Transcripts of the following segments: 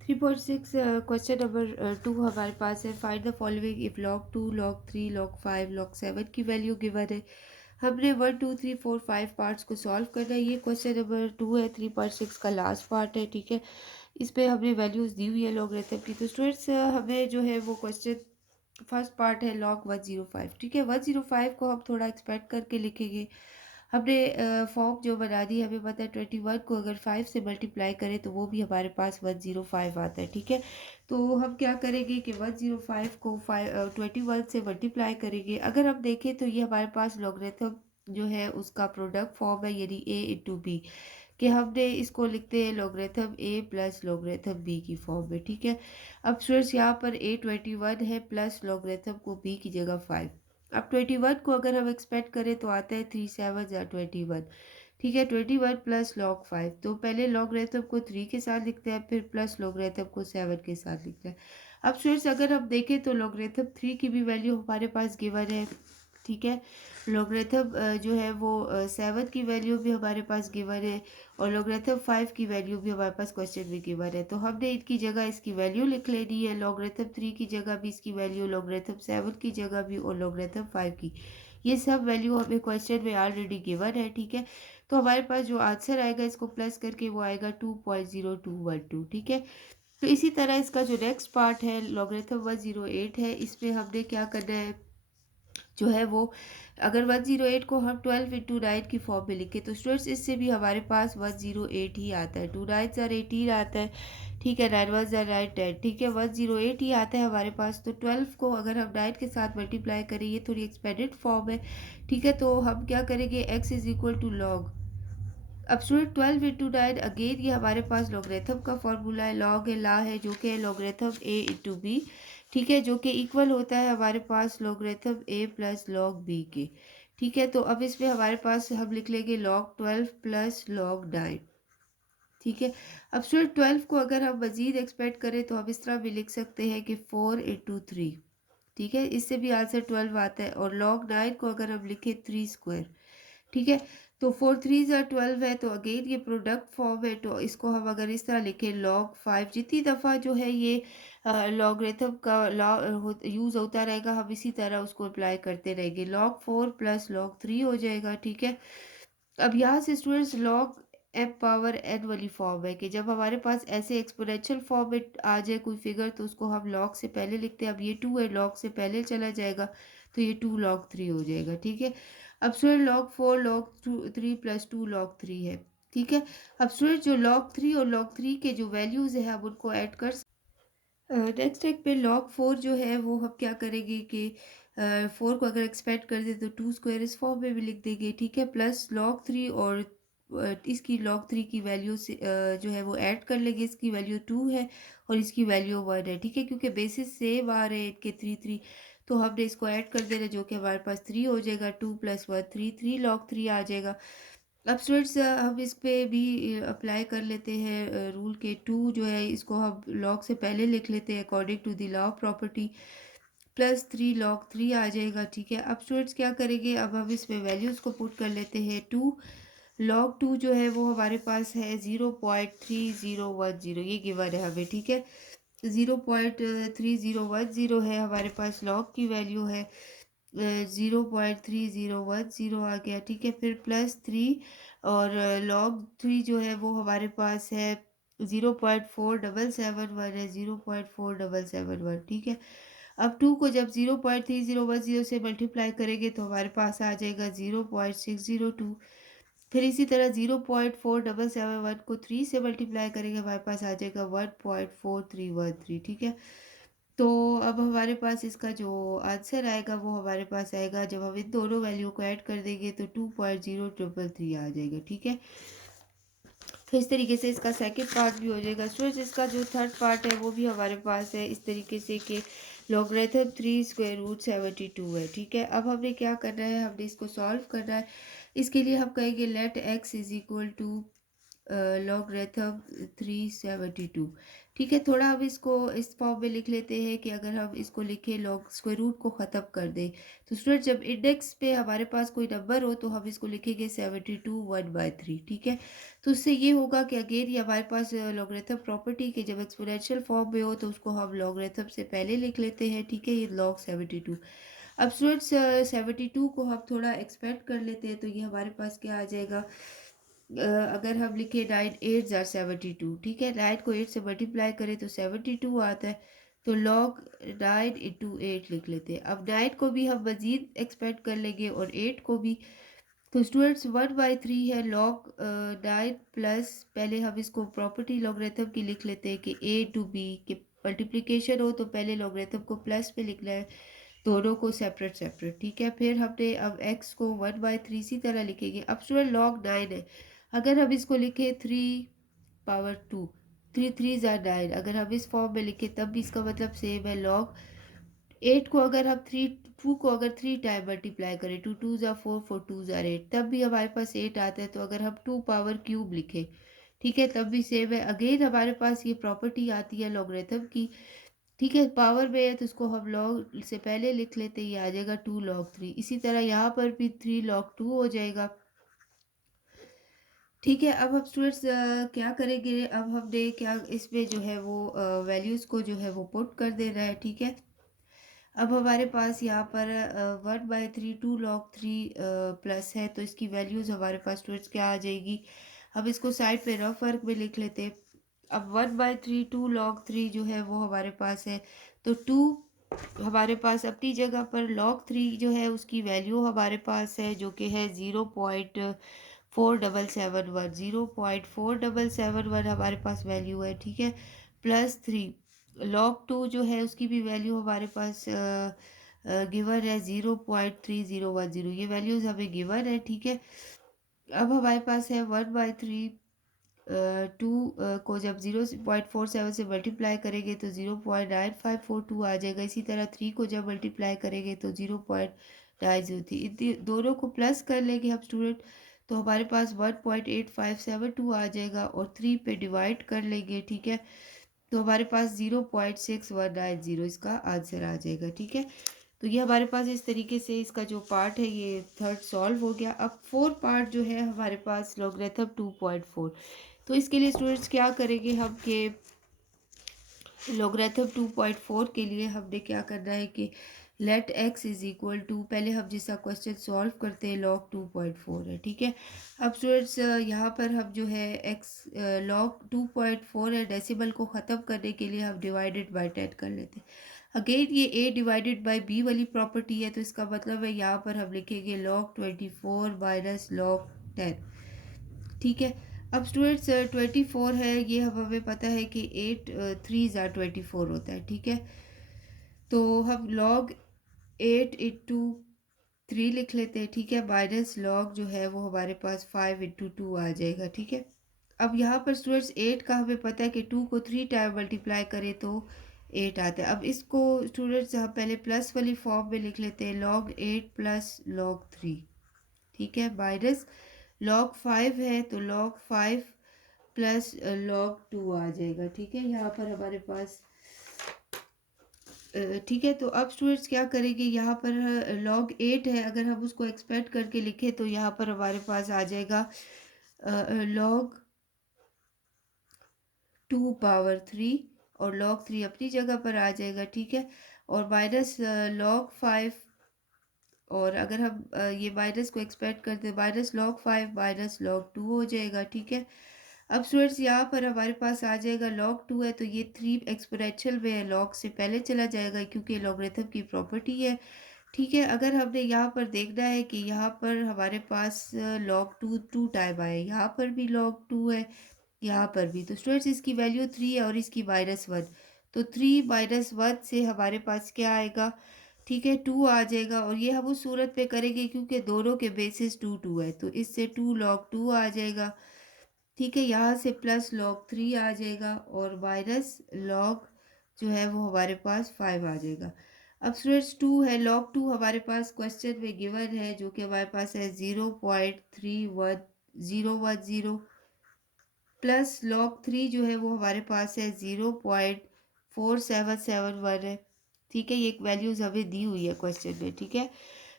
3.6 question number 2 हमारे पास है। Find the following if log 2 log 3 log 5 log 7 की value given है। हमने 1 2 3 4 5 पार्ट्स को सॉल्व करना है। ये क्वेश्चन नंबर 2 है, 3.6 का लास्ट पार्ट है। ठीक है, इस पे हमने वैल्यूज दी हुई है लॉगरिथम की। तो स्टूडेंट्स हमें जो है वो क्वेश्चन फर्स्ट पार्ट है log 105। ठीक है, 105 को हम थोड़ा एक्सपेंड करके लिखेंगे। हमने फॉर्म जो बना दी, हमें पता है 21 को अगर 5 से मल्टीप्लाई करें तो वो भी हमारे पास 105 आता है। ठीक है, तो हम क्या करेंगे कि 105 को 21 से मल्टीप्लाई करेंगे। अगर हम देखें तो ये हमारे पास लॉगरिथम जो है उसका प्रोडक्ट फॉर्म है, यानी a इंटू बी, कि हमने इसको लिखते हैं logarithm a plus logarithm b की फॉर्म में। ठीक है, अब स्टूडेंट्स यहाँ पर a 21 है प्लस लॉगरिथम को b की जगह 5। अब 21 को अगर हम एक्सपेक्ट करें तो आता है 3 7 या 21। ठीक है, 21 प्लस लॉग 5, तो पहले लॉगरिथम को 3 के साथ लिखते हैं, फिर प्लस लॉगरिथम को 7 के साथ लिखते हैं। अब स्टूडेंट्स अगर हम देखें तो लॉगरिथम 3 की भी वैल्यू हमारे पास गिवन है। ठीक है, लॉगरिथम जो है वो 7 की वैल्यू भी हमारे पास गिवन है, और लॉगरिथम 5 की वैल्यू भी हमारे पास क्वेश्चन में गिवन है। तो हमने इनकी जगह इसकी वैल्यू लिख लेनी है। लॉगरिथम 3 की जगह भी इसकी वैल्यू, लॉगरिथम 7 की जगह भी, और लॉगरिथम 5 की। ये सब वैल्यू हमें क्वेश्चन में ऑलरेडी गिवन है। ठीक है, तो हमारे पास जो आंसर आएगा इसको प्लस करके वो आएगा 2.0212। ठीक है, तो इसी तरह इसका जो नेक्स्ट पार्ट है लॉगरिथम 108 है, इसमें हमने क्या करना है जो है वो, अगर 108 को हम 12 इंटू 9 की फॉर्म में लिखें तो स्टूडेंट्स इससे भी हमारे पास 108 ही आता है। 2 9 ज़र 18 आता है। ठीक है, 9 1 ज़र 9 10। ठीक है, 108 ही आता है हमारे पास। तो 12 को अगर हम 9 के साथ मल्टीप्लाई करें, ये थोड़ी एक्सपेंडेड फॉर्म है। ठीक है, तो हम क्या करेंगे, x is equal to log. अब स्टूडेंट 12 इंटू 9, अगेन ये हमारे पास लॉगरिथम का फॉर्मूला है, लॉग है ला है, जो कि है लॉगरिथम a इंटू बी। ठीक है, जो कि इक्वल होता है हमारे पास logarithm a plus log b के। ठीक है, तो अब इसमें हमारे पास हम लिख लेंगे लॉग 12 प्लस लॉग 9। ठीक है, अब स्टूडेंट 12 को अगर हम मजीद एक्सपेंड करें तो हम इस तरह भी लिख सकते हैं कि 4 इंटू 3। ठीक है, इससे भी आंसर 12 आता है। और लॉग 9 को अगर हम लिखें 3 स्क्वायर। ठीक है, तो 4 3 ज़ा 12 है, तो अगेन ये प्रोडक्ट फॉर्म है, तो इसको हम अगर इस तरह लिखें लॉग 5, जितनी दफ़ा जो है ये लॉगरिथम का लॉ यूज़ होता रहेगा, हम इसी तरह उसको अप्लाई करते रहेंगे। लॉग 4 प्लस लॉग 3 हो जाएगा। ठीक है, अब यहाँ से students log F power N वाली फॉर्म है, कि जब हमारे पास ऐसे एक्सपोनेंशियल फॉर्म में आ जाए कोई फिगर तो उसको हम लॉग से पहले लिखते हैं। अब ये 2 है, लॉग से पहले चला जाएगा तो ये 2 लॉग 3 हो जाएगा। ठीक है, अब student log 4 log 3 plus 2 log 3 है। ठीक है, अब स्टूडेंट जो लॉग 3 और लॉग 3 के जो वैल्यूज़ है हम उनको ऐड कर। नेक्स्ट एक पे लॉग 4 जो है वो हम क्या करेंगे कि 4 को अगर एक्सपेंड कर दे तो 2 स्क्वायर इस फॉर्म में भी लिख देंगे। ठीक है, प्लस लॉग 3, और इसकी लॉग 3 की वैल्यू से जो है वो ऐड कर लेंगे। इसकी वैल्यू 2 है और इसकी वैल्यू 1 है। ठीक है, क्योंकि बेसिस सेम आ रहे हैं इनके 3 3, तो हमने इसको ऐड कर देना, जो कि हमारे पास 3 हो जाएगा। 2 प्लस 1 3, 3 लॉग 3 आ जाएगा। अब स्टूडेंट्स हम इस पे भी अप्लाई कर लेते हैं रूल के। 2 जो है इसको हम लॉग से पहले लिख लेते हैं according to the law of property, plus 3 log 3 आ जाएगा। ठीक है, अब स्टूडेंट्स क्या करेंगे, अब हम इसमें वैल्यूज़ को पुट कर लेते हैं। 2 लॉग 2 जो है वो हमारे पास है 0.3010, ये गिवन है हमें। ठीक है, 0.3010 है हमारे पास लॉग की वैल्यू है। 0.3010 आ गया। ठीक है, फिर प्लस 3, और लॉग 3 जो है वो हमारे पास है 0.4771 है, 0.4771। ठीक है, अब 2 को जब 0.3010 से मल्टीप्लाई करेंगे तो हमारे पास आ जाएगा 0.602। फिर इसी तरह 0.4771 को 3 से मल्टीप्लाई करेंगे, हमारे पास आ जाएगा 1.4313। ठीक है, तो अब हमारे पास इसका जो आंसर आएगा वो हमारे पास आएगा, जब हम इन दोनों वैल्यू को ऐड कर देंगे तो 2.0333 आ जाएगा। ठीक है, तो इस तरीके से इसका सेकंड पार्ट भी हो जाएगा। स्टूडेंट्स इसका जो थर्ड पार्ट है वो भी हमारे पास है इस तरीके से कि लॉगरिथम 3 स्क्वायर रूट 72 है। ठीक है, अब हमने क्या करना है, हमने इसको सॉल्व करना है। इसके लिए हम कहेंगे let x is equal to logarithm 372। ठीक है, थोड़ा हम इसको इस फॉर्म में लिख लेते हैं कि अगर हम इसको लिखें लॉग स्क्वायर रूट को ख़त्म कर दें, तो स्टूडेंट जब इंडेक्स पे हमारे पास कोई नंबर हो तो हम इसको लिखेंगे 72 1/3। ठीक है, तो इससे ये होगा कि अगेन ये हमारे पास लॉगरिथम प्रॉपर्टी के जब एक्सपोनेंशियल फॉर्म में हो तो उसको हम लॉगरिथम से पहले लिख लेते हैं। ठीक है, ये लॉग 72। अब स्टूडेंट्स 72 को हम थोड़ा एक्सपेंड कर लेते हैं, तो ये हमारे पास क्या आ जाएगा। अगर हम लिखे 9 8 जार 72। ठीक है, 9 को 8 से मल्टीप्लाई करें तो 72 आता है। तो log 9 × 8 लिख लेते हैं। अब 9 को भी हम मजीद एक्सपेंड कर लेंगे और 8 को भी। तो स्टूडेंट्स 1/3 है log 9 प्लस, पहले हम इसको प्रॉपर्टी लॉगरिथम की लिख लेते हैं कि a टू b के मल्टीप्लिकेशन हो तो पहले लॉगरिथम को प्लस पे लिखना है, दोनों को सेपरेट सेपरेट। ठीक है, फिर हमने अब x को 1/3 इसी तरह लिखेंगे। अब स्टूडेंट log 9 है, अगर हम इसको लिखें 3/2, 3 3 जार 9, अगर हम इस फॉर्म में लिखें तब भी इसका मतलब सेम है। लॉग 8 को अगर हम 2 को अगर 3 टाइम मल्टीप्लाई करें, 2 2 जार 4, 4 2 जार 8, तब भी हमारे पास 8 आता है। तो अगर हम 2 पावर क्यूब लिखें, ठीक है, तब भी सेम है। अगेन हमारे पास ये प्रॉपर्टी आती है लॉगरिथम की। ठीक है, पावर में है तो इसको हम लॉग से पहले लिख लेते हैं, ये आ जाएगा 2 log 3। इसी तरह यहाँ पर भी 3 log 2 हो जाएगा। ठीक है, अब हम स्टूडेंट्स क्या करेंगे, अब हमने क्या इसमें जो है वो वैल्यूज़ को जो है वो पुट कर देना है। ठीक है, अब हमारे पास यहाँ पर 1/3 2 log 3 प्लस है, तो इसकी वैल्यूज़ हमारे पास स्टूडेंट्स क्या आ जाएगी। अब इसको साइड पे रफ वर्क में लिख लेते हैं। अब 1/3 2 log 3 जो है वो हमारे पास है, तो 2 हमारे पास अपनी जगह पर, log 3 जो है उसकी वैल्यू हमारे पास है जो कि है 0.4771, 0.4771 हमारे पास वैल्यू है। ठीक है, +3 log 2 जो है उसकी भी वैल्यू हमारे पास गिवन है 0.3010, ये वैल्यूज़ हमें गिवन है। ठीक है, अब हमारे पास है 1/3 टू को जब 0.47 से मल्टीप्लाई करेंगे तो 0.9542 आ जाएगा। इसी तरह 3 को जब मल्टीप्लाई करेंगे तो 0.903, इन दोनों को प्लस कर लेंगे हम स्टूडेंट, तो हमारे पास 1.8572 आ जाएगा और 3 पे डिवाइड कर लेंगे। ठीक है, तो हमारे पास 0.6190 इसका आंसर आ जाएगा। ठीक है, तो ये हमारे पास इस तरीके से इसका जो पार्ट है ये थर्ड सॉल्व हो गया। अब फोर्थ पार्ट जो है हमारे पास लॉगरिथम 2.4। तो इसके लिए स्टूडेंट्स क्या करेंगे हम कि लॉगरिथम 2.4 के लिए हमने क्या करना है कि let x is equal to, पहले हम जिसका क्वेश्चन सॉल्व करते हैं log 2.4 है। ठीक है, अब स्टूडेंट्स यहाँ पर हम जो है x log 2.4 है, डेसिमल को ख़त्म करने के लिए हम डिवाइडेड बाय 10 कर लेते हैं। अगेन ये a डिवाइडेड बाय b वाली प्रॉपर्टी है, तो इसका मतलब है यहाँ पर हम लिखेंगे log 24 माइनस log 10। ठीक है, अब स्टूडेंट्स 24 है, ये हमें पता है कि 8 3 जार 24 होता है। ठीक है, तो हम log 8 × 3 लिख लेते हैं। ठीक है, माइनस log जो है वो हमारे पास 5 × 2 आ जाएगा। ठीक है, अब यहाँ पर स्टूडेंट्स 8 का हमें पता है कि 2 को 3 टाइम मल्टीप्लाई करें तो 8 आता है। अब इसको स्टूडेंट्स हम पहले प्लस वाली फॉर्म में लिख लेते हैं, log 8 प्लस log 3। ठीक है, माइनस log 5 है तो log 5 प्लस log 2 आ जाएगा। ठीक है, यहाँ पर हमारे पास ठीक है, तो अब स्टूडेंट्स क्या करेंगे, यहाँ पर log 8 है, अगर हम उसको एक्सपेंड करके लिखें तो यहाँ पर हमारे पास आ जाएगा log 2 पावर 3 और log 3 अपनी जगह पर आ जाएगा। ठीक है, और माइनस log 5, और अगर हम ये माइनस को एक्सपेंड करते हैं, माइनस log 5 माइनस log 2 हो जाएगा। ठीक है, अब स्टूडेंट्स यहाँ पर हमारे पास आ जाएगा log 2 है तो ये 3 एक्सपोनेंशियल में है, log से पहले चला जाएगा क्योंकि लॉगरिथम की प्रॉपर्टी है। ठीक है, अगर हमने यहाँ पर देखना है कि यहाँ पर हमारे पास log 2 2 टाइम आए, यहाँ पर भी log 2 है, यहाँ पर भी, तो स्टूडेंट्स इसकी वैल्यू 3 है और इसकी -1, तो 3 -1 से हमारे पास क्या आएगा। ठीक है, 2 आ जाएगा, और ये हम उस सूरत पे करेंगे क्योंकि दोनों के बेसिस 2 2 है, तो इससे 2 log 2 आ जाएगा। ठीक है, यहाँ से प्लस log 3 आ जाएगा और माइनस log जो है वो हमारे पास 5 आ जाएगा। अब स्टूडेंट्स 2 है, log 2 हमारे पास क्वेश्चन में गिवन है जो कि हमारे पास है 0.31010। प्लस लॉग 3 जो है वो हमारे पास है 0.4771 है। ठीक है, ये एक वैल्यूज़ हमें दी हुई है क्वेश्चन में। ठीक है,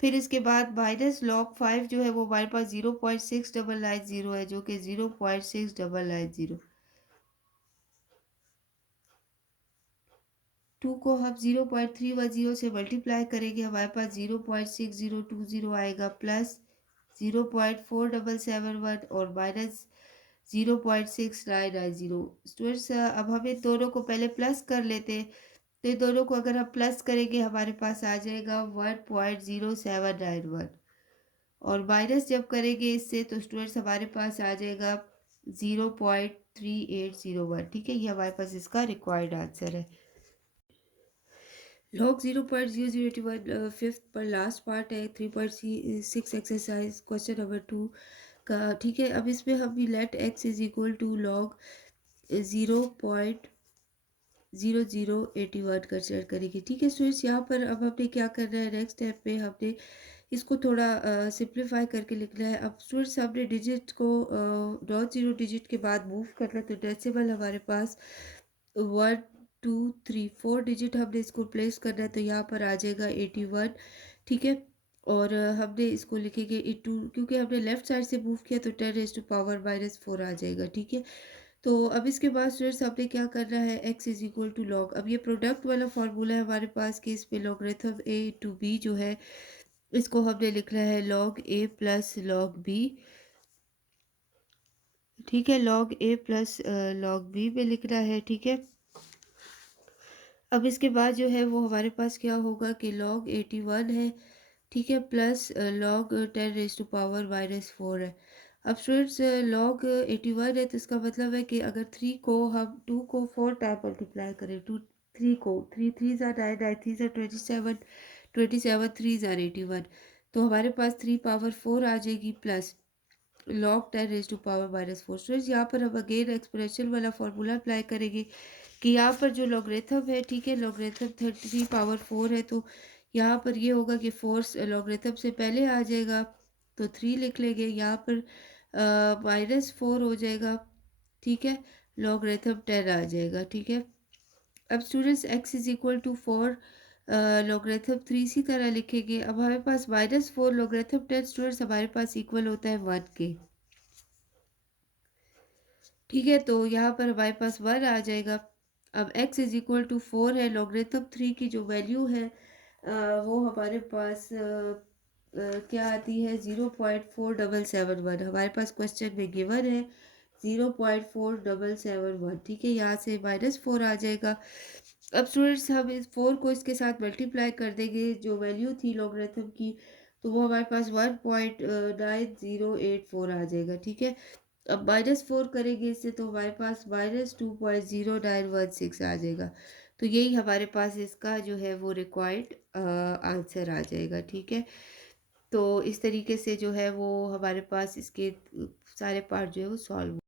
फिर इसके बाद माइनस लॉग 5 जो है वो हमारे पास 0.6990 है, जो कि 0.6990। 2 को हम 0.310 से मल्टीप्लाई करेंगे, हमारे पास 0.6020 आएगा, प्लस 0.4771 और माइनस 0.6990। स्टूडेंट्स, अब हम इन दोनों को पहले प्लस कर लेते हैं। तो इन दोनों को अगर हम प्लस करेंगे हमारे पास आ जाएगा 1.0791, और माइनस जब करेंगे इससे तो स्टूडेंट्स हमारे पास आ जाएगा 0.3801। ठीक है, ये हमारे पास इसका रिक्वायर्ड आंसर है। लॉग 0.0081 फिफ्थ पर लास्ट पार्ट है, 3.6 एक्सरसाइज क्वेश्चन नंबर 2 का। ठीक है, अब इसमें हम let x is equal to log 0.0081 consider करेंगे। ठीक है स्टूडेंट्स, यहाँ पर अब हमने क्या करना है, नेक्स्ट स्टेप पे हमने इसको थोड़ा सिंप्लीफाई करके लिखना है। अब स्टूडेंट्स हमने डिजिट को नॉन जीरो डिजिट के बाद मूव करना है, तो डेसिमल हमारे पास 1 2 3 4 डिजिट हमने इसको प्लेस करना है, तो यहाँ पर आ जाएगा 81। ठीक है, और हमने इसको लिखेंगे इंटू, क्योंकि हमने लेफ्ट साइड से मूव किया तो 10⁻⁻⁴ आ जाएगा। ठीक है, तो अब इसके बाद स्टूडेंट्स आपने क्या करना है, x is equal to log, अब ये प्रोडक्ट वाला फॉर्मूला है हमारे पास कि इस पे लॉगरिथम a टू b जो है इसको हमने लिखना है log a plus log b। ठीक है, log a plus log b में लिखना है। ठीक है, अब इसके बाद जो है वो हमारे पास क्या होगा कि लॉग 81 है। ठीक है, प्लस लॉग 10⁻⁻⁴ है। अब स्टूडेंट्स लॉग 81 है तो इसका मतलब है कि अगर 3 को हम 2 को 4 टाइम मल्टीप्लाई करें, 3 को 3 3 ज़ा 9 9 3 ज़ा 27 27 3 ज़ा 81, तो हमारे पास 3 पावर 4 आ जाएगी, प्लस लॉग 10⁻⁻⁴। स्टूडेंट्स, यहाँ पर हम अगेन एक्सपोनेंशियल वाला फॉर्मूला अप्लाई करेंगे कि यहाँ पर जो लॉगरिथम है, ठीक है, लॉगरिथम 3 पावर 4 है, तो यहाँ पर ये होगा कि 4 लॉगरिथम से पहले आ जाएगा तो 3 लिख लेंगे, यहाँ पर -4 हो जाएगा। ठीक है, लॉगरिथम 10 आ जाएगा। ठीक है, अब students x is equal to 4 logarithm 3 इसी तरह लिखेंगे। अब हमारे पास -4 लॉगरिथम 10 स्टूडेंट्स हमारे पास इक्वल होता है 1 के। ठीक है, तो यहाँ पर हमारे पास 1 आ जाएगा। अब x इज इक्वल टू 4 है, लॉगरिथम 3 की जो वैल्यू है वो हमारे पास क्या आती है, 0.4771 हमारे पास क्वेश्चन में गिवन है, 0.4771। ठीक है, यहाँ से -4 आ जाएगा। अब स्टूडेंट्स हम इस 4 को इसके साथ मल्टीप्लाई कर देंगे, जो वैल्यू थी लॉगरिथम की, तो वो हमारे पास 1.9084 आ जाएगा। ठीक है, अब -4 करेंगे इससे तो हमारे पास -2.0916 आ जाएगा। तो यही हमारे पास इसका जो है वो रिक्वायर्ड आंसर आ जाएगा। ठीक है, तो इस तरीके से जो है वो हमारे पास इसके सारे पार्ट जो है वो सॉल्व